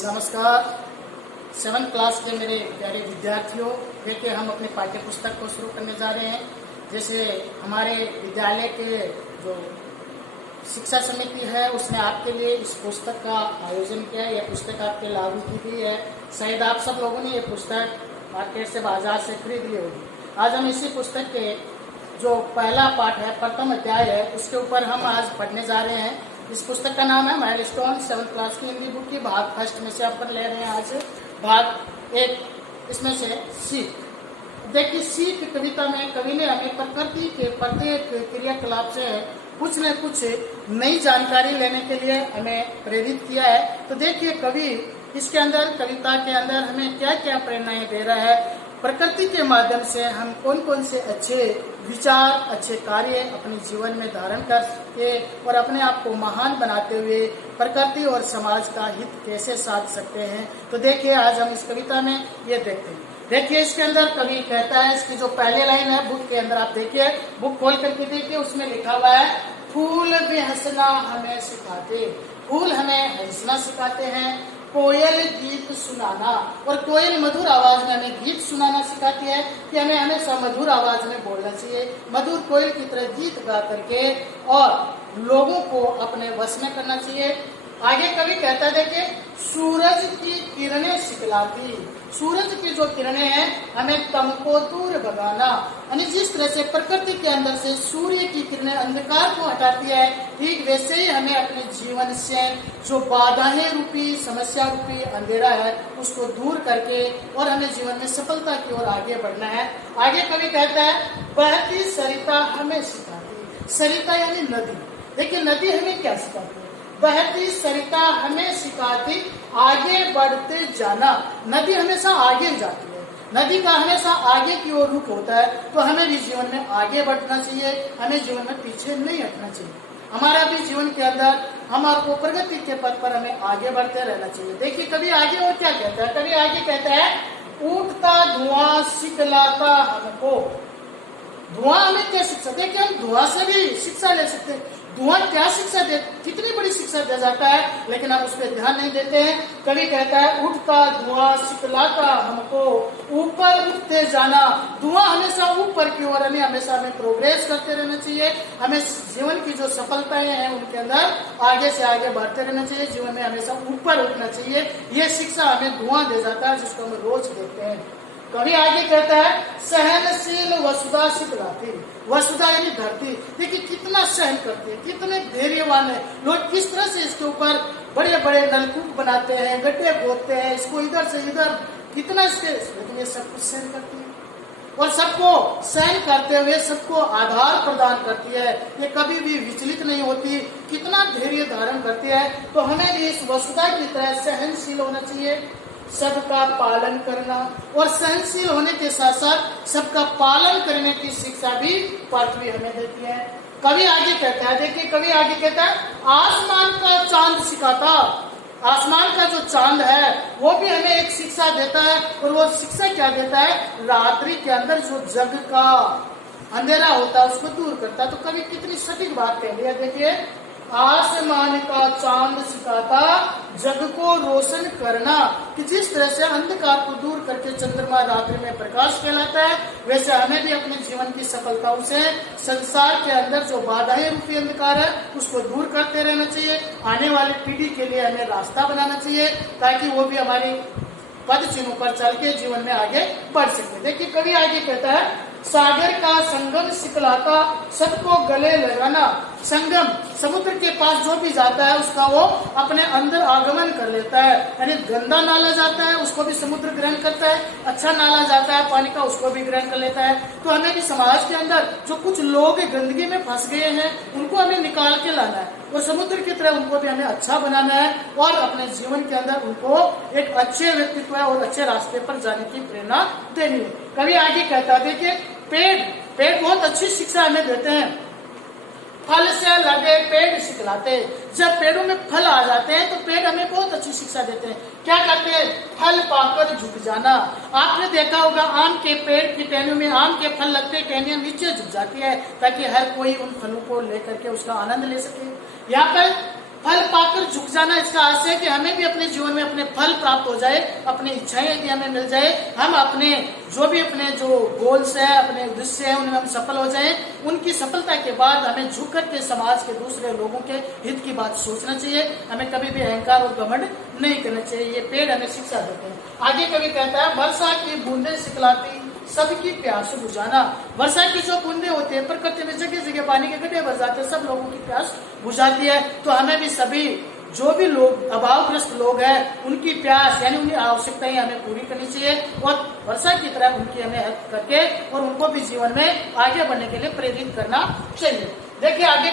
नमस्कार। 7th class के मेरे प्यारे विद्यार्थियों, देखिए हम अपने पाठ्य पुस्तक को शुरू करने जा रहे हैं। जैसे हमारे विद्यालय के जो शिक्षा समिति है उसने आपके लिए इस पुस्तक का आयोजन किया है। यह पुस्तक आपके लागू की गई है। शायद आप सब लोगों ने ये पुस्तक मार्केट से, बाजार से खरीद ली होगी। आज हम इसी पुस्तक के जो पहला पाठ है, प्रथम अध्याय है, उसके ऊपर हम आज पढ़ने जा रहे हैं। इस पुस्तक का नाम है माइलस्टोन। 7th क्लास की हिंदी बुक की भाग फर्स्ट में से अपन ले रहे हैं आज भाग 1, इसमें से सीख। देखिए, सीख कविता में कवि ने हमें प्रकृति के प्रत्येक क्रियाकलाप से कुछ न कुछ नई जानकारी लेने के लिए हमें प्रेरित किया है। तो देखिए, कवि इसके अंदर, कविता के अंदर हमें क्या क्या प्रेरणाएं दे रहा है। प्रकृति के माध्यम से हम कौन कौन से अच्छे विचार, अच्छे कार्य अपने जीवन में धारण करके और अपने आप को महान बनाते हुए प्रकृति और समाज का हित कैसे साध सकते हैं। तो देखिए, आज हम इस कविता में ये देखते हैं। देखिए, इसके अंदर कवि कहता है, इसकी जो पहले लाइन है बुक के अंदर, आप देखिए, बुक खोल करके देखिए, उसमें लिखा हुआ है, फूल भी हंसना हमें सिखाते। फूल हमें हंसना सिखाते हैं, कोयल गीत सुनाना, और कोयल मधुर आवाज में हमें गीत सुनाना सिखाती है कि हमें हमेशा मधुर आवाज में बोलना चाहिए, मधुर कोयल की तरह गीत गा करके और लोगों को अपने वश में करना चाहिए। आगे कवि कहता है, देखिए, सूरज की किरणें सिखलाती। सूरज की जो किरणें हैं हमें तम को दूर भगाना, यानी जिस तरह से प्रकृति के अंदर से सूर्य की किरणें अंधकार को हटाती है, ठीक वैसे ही हमें अपने जीवन से जो बाधाएं रूपी, समस्या रूपी अंधेरा है उसको दूर करके और हमें जीवन में सफलता की ओर आगे बढ़ना है। आगे कवि कहता है, बहती सरिता हमें सिखाती। सरिता यानी नदी। देखिए, नदी हमें क्या सिखाती है? बहती सरिता हमें सिखाती आगे बढ़ते जाना। नदी हमेशा आगे जाती है, नदी का हमेशा आगे की ओर रुख होता है। तो हमें भी जीवन में आगे बढ़ना चाहिए, हमें जीवन में पीछे नहीं हटना चाहिए। हमारा भी जीवन के अंदर हमारे को प्रगति के पथ पर हमें आगे बढ़ते रहना चाहिए। देखिए, कभी आगे और क्या कहता है, कभी आगे कहता है, उठता धुआं सिखलाता हमको। धुआं हमें क्या शिक्षा? देखिए, हम धुआं से भी शिक्षा ले सकते हैं। धुआं क्या शिक्षा दे, कितनी बड़ी शिक्षा दे जाता है, लेकिन हम उस पर ध्यान नहीं देते हैं। कवि कहता है, उठता धुआं सिखलाता हमको, ऊपर उठते जाना। धुआं हमेशा ऊपर की ओर, हमेशा हमें प्रोग्रेस करते रहना चाहिए। हमें जीवन की जो सफलताएं हैं उनके अंदर आगे से आगे बढ़ते रहना चाहिए। जीवन में हमेशा ऊपर उठना चाहिए। ये शिक्षा हमें धुआं दे जाता है, जिसको हम रोज देखते हैं। कभी आगे कहता है, सहनशील वसुधा सिखलाती। वसुधा यानी धरती। देखिए, कितना सहन करती है, कितने धैर्यवान है लोग। किस तरह से इसके ऊपर बड़े बड़े नलकूप बनाते हैं, गड्ढे खोदते हैं, इसको इधर से इधर, कितना इसके, लेकिन ये सब कुछ सहन करती है और सबको सहन करते हुए सबको आधार प्रदान करती है। ये कभी भी विचलित नहीं होती, कितना धैर्य धारण करती है। तो हमें भी इस वसुधा की तरह सहनशील होना चाहिए, सबका पालन करना, और सहनशील होने के साथ साथ सबका पालन करने की शिक्षा भी पृथ्वी हमें देती है। कवि आगे कहता है, देखिए, कवि आगे कहता है, आसमान का चांद सिखाता। आसमान का जो चांद है वो भी हमें एक शिक्षा देता है, और वो शिक्षा क्या देता है? रात्रि के अंदर जो जग का अंधेरा होता है उसको दूर करता है। तो कवि कितनी सटीक बात कह रही है। देखिए, आसमान का चांद सिखाता जग को रोशन करना, कि जिस तरह से अंधकार को दूर करके चंद्रमा रात्रि में प्रकाश कहलाता है, वैसे हमें भी अपने जीवन की सफलताओं से संसार के अंदर जो बाधाएं रूपी अंधकार है उसको दूर करते रहना चाहिए। आने वाली पीढ़ी के लिए हमें रास्ता बनाना चाहिए, ताकि वो भी हमारी पद चिन्हों पर चल के जीवन में आगे बढ़ सके। देखिए, कवि आगे कहता है, सागर का संगम सिखलाता सबको गले लगाना। संगम, समुद्र के पास जो भी जाता है उसका वो अपने अंदर आगमन कर लेता है। यानी गंदा नाला जाता है उसको भी समुद्र ग्रहण करता है, अच्छा नाला जाता है पानी का उसको भी ग्रहण कर लेता है। तो हमें भी समाज के अंदर जो कुछ लोग गंदगी में फंस गए हैं उनको हमें निकाल के लाना है, और समुद्र की तरह उनको भी हमें अच्छा बनाना है, और अपने जीवन के अंदर उनको एक अच्छे व्यक्तित्व और अच्छे रास्ते पर जाने की प्रेरणा देनी है। कभी आगे कहता है, देखिए, पेड़ बहुत अच्छी शिक्षा हमें देते हैं। फल से लगे पेड़ सिखलाते। जब पेड़ों में फल आ जाते हैं तो पेड़ हमें बहुत अच्छी शिक्षा देते हैं। क्या करते हैं? फल पाकर झुक जाना। आपने देखा होगा, आम के पेड़ की टहनियों में आम के फल लगते, टहनियां नीचे झुक जाती है ताकि हर कोई उन फलों को लेकर के उसका आनंद ले सके। यहाँ पर फल पाकर झुक जाना, इसका अर्थ है कि हमें भी अपने जीवन में अपने फल प्राप्त हो जाए, अपनी इच्छाएं यदि हमें मिल जाए, हम अपने जो गोल्स है, अपने उद्देश्य है, उनमें हम सफल हो जाए। उनकी सफलता के बाद हमें झुक करके समाज के दूसरे लोगों के हित की बात सोचना चाहिए। हमें कभी भी अहंकार और घमंड नहीं करना चाहिए। ये पेड़ हमें शिक्षा देते हैं। आगे कवि कहता है, वर्षा की बूंदें सिखलाती सबकी प्यास बुझाना। वर्षा की जो बूंदें होती है प्रकृति में जगह जगह पानी के गड्ढे भर जाते हैं, सब लोगों की प्यास बुझाती है। तो हमें भी सभी जो भी लोग अभावग्रस्त लोग हैं उनकी प्यास यानी उनकी आवश्यकताएं हमें पूरी करनी चाहिए और वर्षा की तरह उनकी हमें हेल्प करके और उनको भी जीवन में आगे बढ़ने के लिए प्रेरित करना चाहिए। देखिए आगे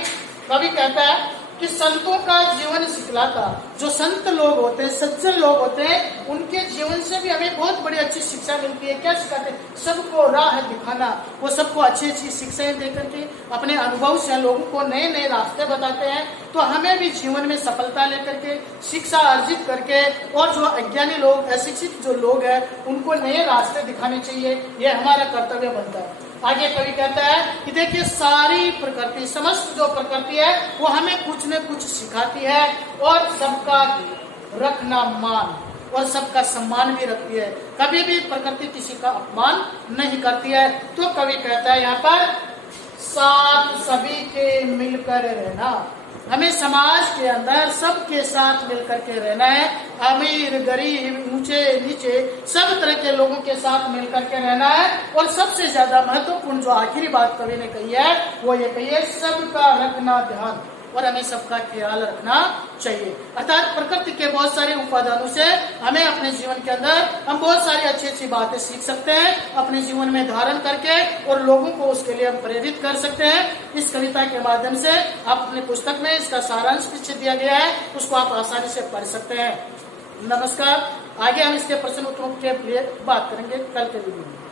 कवि कहता है कि संतों का जीवन सिखलाता। जो संत लोग होते हैं, सज्जन लोग होते हैं, उनके जीवन से भी हमें बहुत बड़ी अच्छी शिक्षा मिलती है। क्या सिखाते हैं? सबको राह दिखाना। वो सबको अच्छी अच्छी शिक्षाएं दे करके अपने अनुभव से लोगों को नए नए रास्ते बताते हैं। तो हमें भी जीवन में सफलता लेकर के शिक्षा अर्जित करके और जो अज्ञानी लोग, अशिक्षित जो लोग हैं, उनको नए रास्ते दिखाने चाहिए। ये हमारा कर्तव्य बनता है। आगे कवि कहता है कि देखिए सारी प्रकृति, समस्त जो प्रकृति है वो हमें कुछ न कुछ सिखाती है और सबका रखना मान और सबका सम्मान भी रखती है। कभी भी प्रकृति किसी का अपमान नहीं करती है। तो कवि कहता है यहाँ पर साथ सभी के मिलकर रहना। हमें समाज के अंदर सबके साथ मिलकर के रहना है। अमीर गरीब ऊंचे नीचे सब तरह के लोगों के साथ मिलकर के रहना है। और सबसे ज्यादा महत्वपूर्ण जो आखिरी बात कवि ने कही है वो ये कही है, सबका रखना ध्यान और हमें सबका ख्याल रखना चाहिए। अर्थात प्रकृति के बहुत सारे उपादानों से हमें अपने जीवन के अंदर हम बहुत सारी अच्छी अच्छी बातें सीख सकते हैं, अपने जीवन में धारण करके और लोगों को उसके लिए हम प्रेरित कर सकते हैं। इस कविता के माध्यम से आप अपने पुस्तक में इसका सारांश पीछे दिया गया है, उसको आप आसानी से पढ़ सकते हैं। नमस्कार। आगे हम इसके प्रश्न उत्तरों के लिए बात करेंगे कल के वीडियो में।